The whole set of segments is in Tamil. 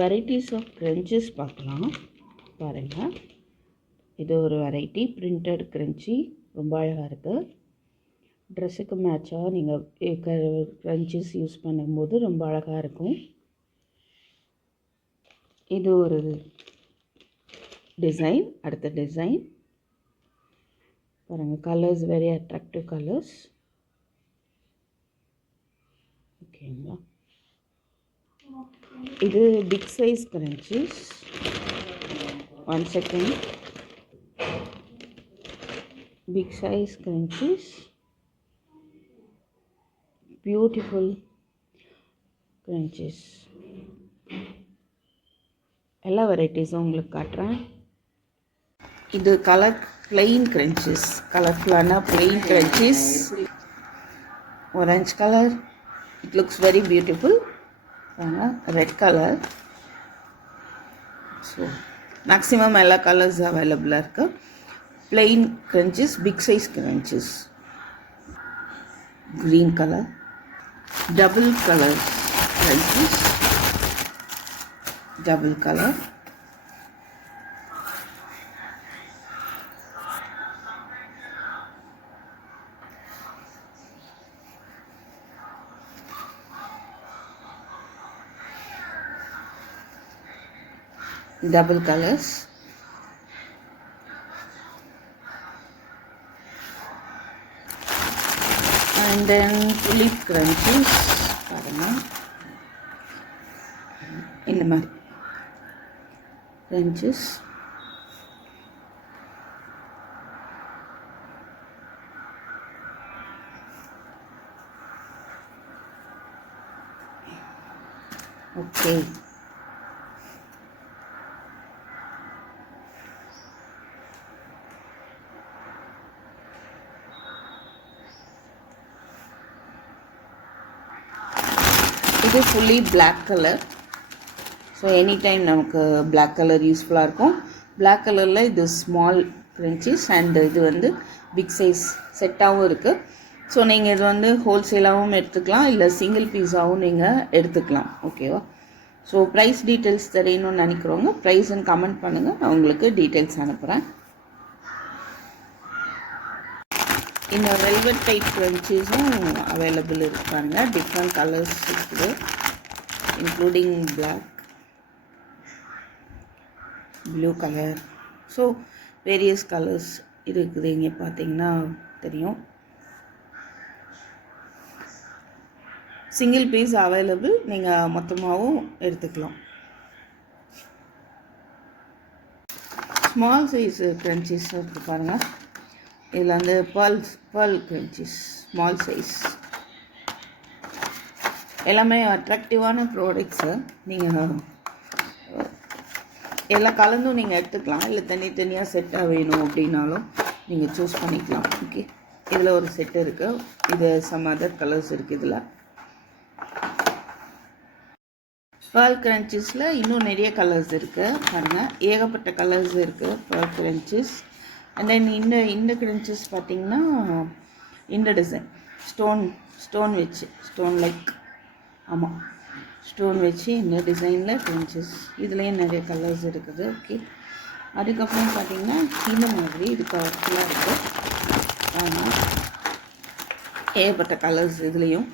வெரைட்டிஸ் ஆஃப் க்ரன்ச்சஸ் பார்க்கலாம் பாருங்கள். இது ஒரு வெரைட்டி பிரிண்டட் க்ரன்ச்சி, ரொம்ப அழகாக இருக்குது. ட்ரெஸ்ஸுக்கு மேட்சாக நீங்கள் க்ரன்ச்சஸ் யூஸ் பண்ணும்போது ரொம்ப அழகாக இருக்கும். இது ஒரு டிசைன். அடுத்த டிசைன் பாருங்கள். Colours very attractive colours. ஓகேங்களா. இது big size crunches. 1 second. Big size crunches, beautiful crunches. எல்லா வெரைட்டிஸும் உங்களுக்கு காட்டுறேன். இது கலர் பிளெயின் க்ரன்ச்சஸ், கலர்ஃபுல்லான plain crunches. Orange colour, it looks very beautiful. Red colour. So maximum எல்லா கலர்ஸ் அவைலபிளாக இருக்குது. plain crunches, big size crunches. Green color, double color crunches, double color. Double colors. And then fully crunches. பாருங்கள், இந்த மாதிரி crunches. ஓகே. இது fully black colour. So any time நமக்கு பிளாக் கலர் யூஸ்ஃபுல்லாக இருக்கும். பிளாக் கலரில் இது ஸ்மால் க்ரன்ச்சஸ் அண்ட் இது வந்து பிக் சைஸ் செட்டாகவும் இருக்குது. ஸோ நீங்கள் இது வந்து ஹோல்சேலாகவும் எடுத்துக்கலாம், இல்லை சிங்கிள் பீஸாகவும் நீங்கள் எடுத்துக்கலாம். ஓகேவா. ஸோ ப்ரைஸ் டீட்டெயில்ஸ் தெரியணும்னு நினைக்கிறவங்க ப்ரைஸ்ன்னு கமெண்ட் பண்ணுங்கள், நான் உங்களுக்கு டீட்டெயில்ஸ் அனுப்புகிறேன். இந்த வெல்வெட் டைப் க்ரன்ச்சஸும் அவைலபிள் இருக்காங்க. டிஃப்ரெண்ட் கலர்ஸ் இருக்குது, including black, blue colour. So various colours இருக்குது. இங்கே பார்த்தீங்கன்னா தெரியும். சிங்கிள் பீஸ் அவைலபிள், நீங்கள் மொத்தமாகவும் எடுத்துக்கலாம். ஸ்மால் சைஸ் க்ரன்ச்சஸ் இருக்குது பாருங்கள். இதில் வந்து பேர்ல் க்ரன்ச்சஸ் ஸ்மால் சைஸ். எல்லாமே அட்ராக்டிவான ப்ராடக்ட்ஸு. நீங்கள் எல்லாம் கலந்தும் நீங்கள் எடுத்துக்கலாம், இல்லை தனித்தனியாக செட்டாக வேணும் அப்படின்னாலும் நீங்கள் சூஸ் பண்ணிக்கலாம். ஓகே. இதில் ஒரு செட்டு இருக்குது. இது சம் அதர் கலர்ஸ் இருக்குது. இதில் பேர்ல் க்ரன்ச்சஸில் இன்னும் நிறைய கலர்ஸ் இருக்குது பாருங்கள். ஏகப்பட்ட கலர்ஸ் இருக்குது பேர்ல் க்ரன்ச்சஸ். அண்ட் தென் இந்த க்ரன்ச்சஸ் பார்த்திங்கன்னா இந்த டிசைன் ஸ்டோன் வச்சு, ஸ்டோன் லைக், ஆமாம் ஸ்டோன் வச்சு இந்த டிசைனில் க்ரன்ச்சஸ். இதுலேயும் நிறைய கலர்ஸ் இருக்குது. ஓகே. அதுக்கப்புறம் பார்த்திங்கன்னா இந்த மாதிரி இது கலர்ஃபுல்லாக இருக்குது. ஆனால் ஏகப்பட்ட கலர்ஸ் இதுலேயும்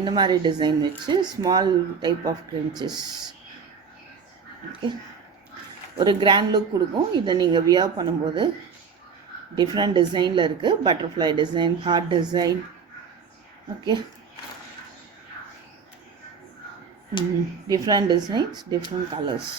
இந்த மாதிரி டிசைன் வச்சு small type of crunches. Okay. ஒரு கிராண்ட் லுக் கொடுக்கும். இதை நீங்கள் வியர் பண்ணும்போது டிஃப்ரெண்ட் டிசைனில் இருக்குது. Butterfly design, heart design. Okay. Different designs, different colours.